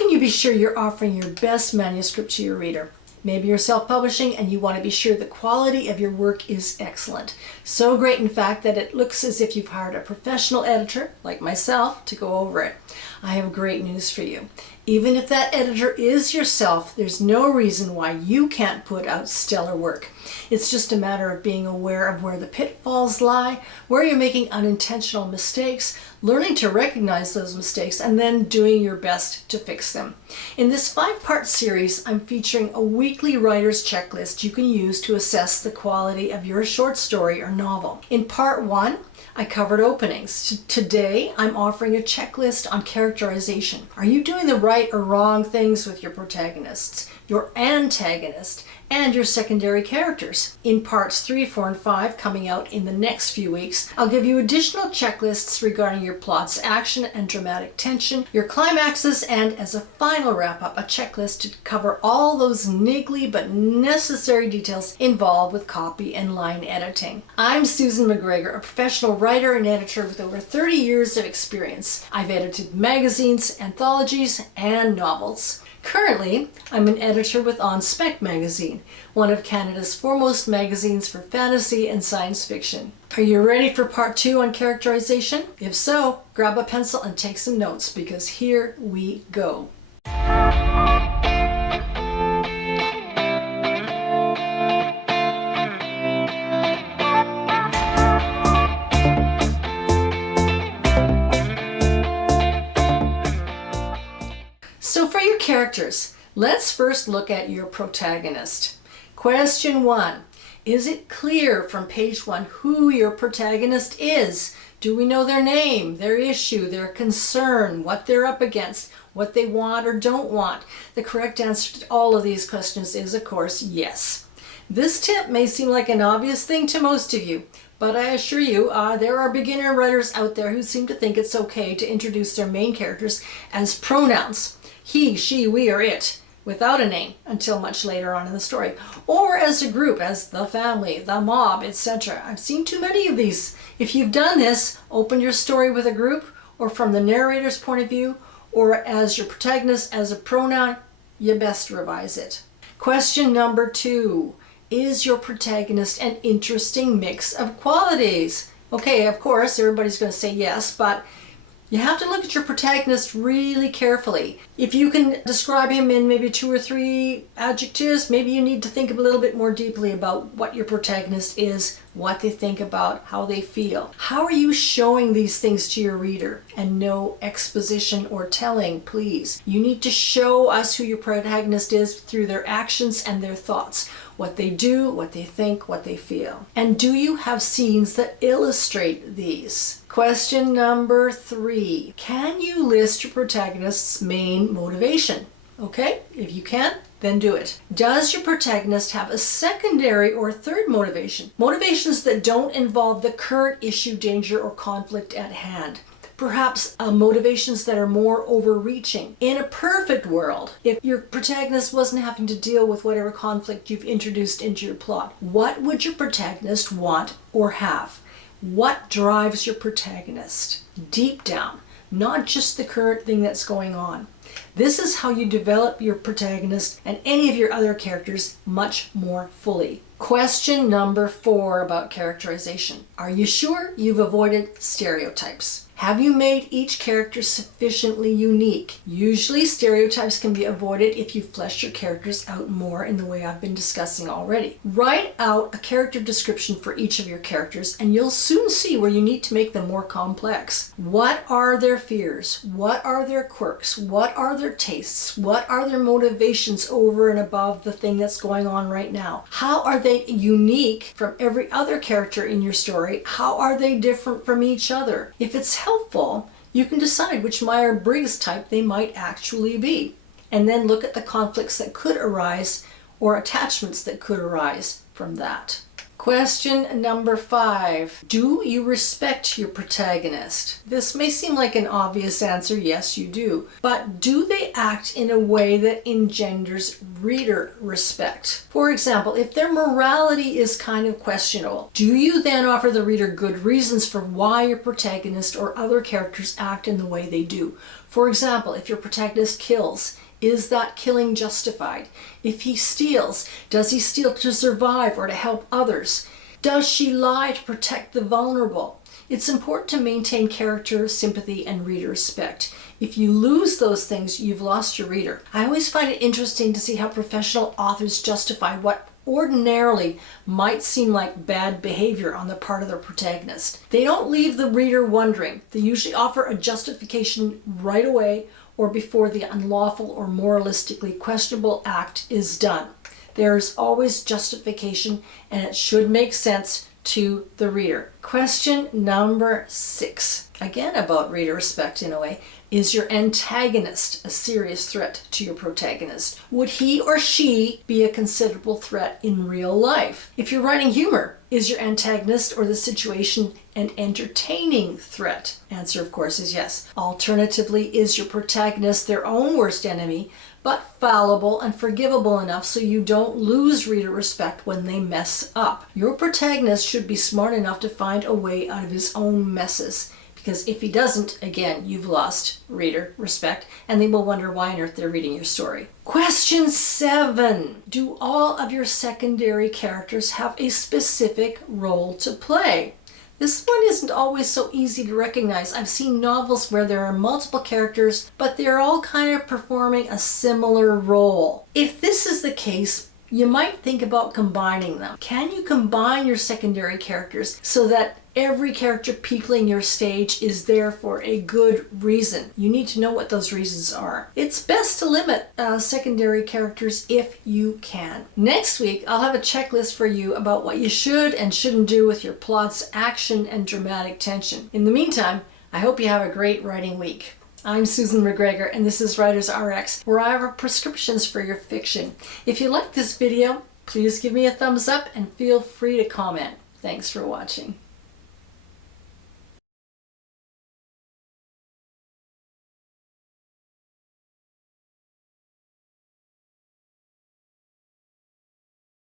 can you be sure you're offering your best manuscript to your reader? Maybe you're self-publishing and you want to be sure the quality of your work is excellent. So great, in fact, that it looks as if you've hired a professional editor, like myself, to go over it. I have great news for you. Even if that editor is yourself, there's no reason why you can't put out stellar work. It's just a matter of being aware of where the pitfalls lie, where you're making unintentional mistakes, learning to recognize those mistakes, and then doing your best to fix them. In this 5-part series, I'm featuring a weekly writer's checklist you can use to assess the quality of your short story or novel. In part 1, I covered openings. Today, I'm offering a checklist on characterization. Are you doing the right or wrong things with your protagonists, your antagonist, and your secondary characters? In parts 3, 4, and 5, coming out in the next few weeks, I'll give you additional checklists regarding your plot's action and dramatic tension, your climaxes, and as a final wrap-up, a checklist to cover all those niggly but necessary details involved with copy and line editing. I'm Susan McGregor, a professional writer and editor with over 30 years of experience. I've edited magazines, anthologies, and novels. Currently, I'm an editor with On Spec magazine, one of Canada's foremost magazines for fantasy and science fiction. Are you ready for part 2 on characterization? If so, grab a pencil and take some notes, because here we go. So for your characters, let's first look at your protagonist. Question 1. Is it clear from page 1 who your protagonist is? Do we know their name, their issue, their concern, what they're up against, what they want or don't want? The correct answer to all of these questions is, of course, yes. This tip may seem like an obvious thing to most of you, but I assure you, there are beginner writers out there who seem to think it's okay to introduce their main characters as pronouns. He, she, we, or it, without a name until much later on in the story. Or as a group, as the family, the mob, etc. I've seen too many of these. If you've done this, open your story with a group, or from the narrator's point of view, or as your protagonist as a pronoun, you best revise it. Question number 2. Is your protagonist an interesting mix of qualities? Okay, of course, everybody's going to say yes, but you have to look at your protagonist really carefully. If you can describe him in maybe 2 or 3 adjectives, maybe you need to think a little bit more deeply about what your protagonist is, what they think about, how they feel. How are you showing these things to your reader? And no exposition or telling, please. You need to show us who your protagonist is through their actions and their thoughts. What they do, what they think, what they feel. And do you have scenes that illustrate these? Question number 3. Can you list your protagonist's main motivation? Okay, if you can, then do it. Does your protagonist have a secondary or third motivation? Motivations that don't involve the current issue, danger, or conflict at hand. Perhaps motivations that are more overreaching. In a perfect world, if your protagonist wasn't having to deal with whatever conflict you've introduced into your plot, what would your protagonist want or have? What drives your protagonist? Deep down, not just the current thing that's going on. This is how you develop your protagonist and any of your other characters much more fully. Question number 4 about characterization. Are you sure you've avoided stereotypes? Have you made each character sufficiently unique? Usually stereotypes can be avoided if you flesh your characters out more in the way I've been discussing already. Write out a character description for each of your characters and you'll soon see where you need to make them more complex. What are their fears? What are their quirks? What are their tastes? What are their motivations over and above the thing that's going on right now? How are they unique from every other character in your story? How are they different from each other? If it's helpful, you can decide which Myers-Briggs type they might actually be, and then look at the conflicts that could arise or attachments that could arise from that. Question number 5. Do you respect your protagonist? This may seem like an obvious answer. Yes, you do. But do they act in a way that engenders reader respect? For example, if their morality is kind of questionable, do you then offer the reader good reasons for why your protagonist or other characters act in the way they do? For example, if your protagonist kills, is that killing justified? If he steals, does he steal to survive or to help others? Does she lie to protect the vulnerable? It's important to maintain character, sympathy, and reader respect. If you lose those things, you've lost your reader. I always find it interesting to see how professional authors justify what ordinarily might seem like bad behavior on the part of their protagonist. They don't leave the reader wondering. They usually offer a justification right away or before the unlawful or moralistically questionable act is done. There's always justification, and it should make sense to the reader. Question number 6, again about reader respect in a way. Is your antagonist a serious threat to your protagonist? Would he or she be a considerable threat in real life? If you're writing humor, is your antagonist or the situation an entertaining threat? Answer, of course, is yes. Alternatively, is your protagonist their own worst enemy, but fallible and forgivable enough so you don't lose reader respect when they mess up? Your protagonist should be smart enough to find a way out of his own messes. Because if he doesn't, again, you've lost reader respect, and they will wonder why on earth they're reading your story. Question 7. Do all of your secondary characters have a specific role to play? This one isn't always so easy to recognize. I've seen novels where there are multiple characters, but they're all kind of performing a similar role. If this is the case, you might think about combining them. Can you combine your secondary characters so that every character peopling your stage is there for a good reason? You need to know what those reasons are. It's best to limit secondary characters if you can. Next week, I'll have a checklist for you about what you should and shouldn't do with your plot's action and dramatic tension. In the meantime, I hope you have a great writing week. I'm Susan McGregor, and this is Writers RX, where I have prescriptions for your fiction. If you like this video, please give me a thumbs up and feel free to comment. Thanks for watching.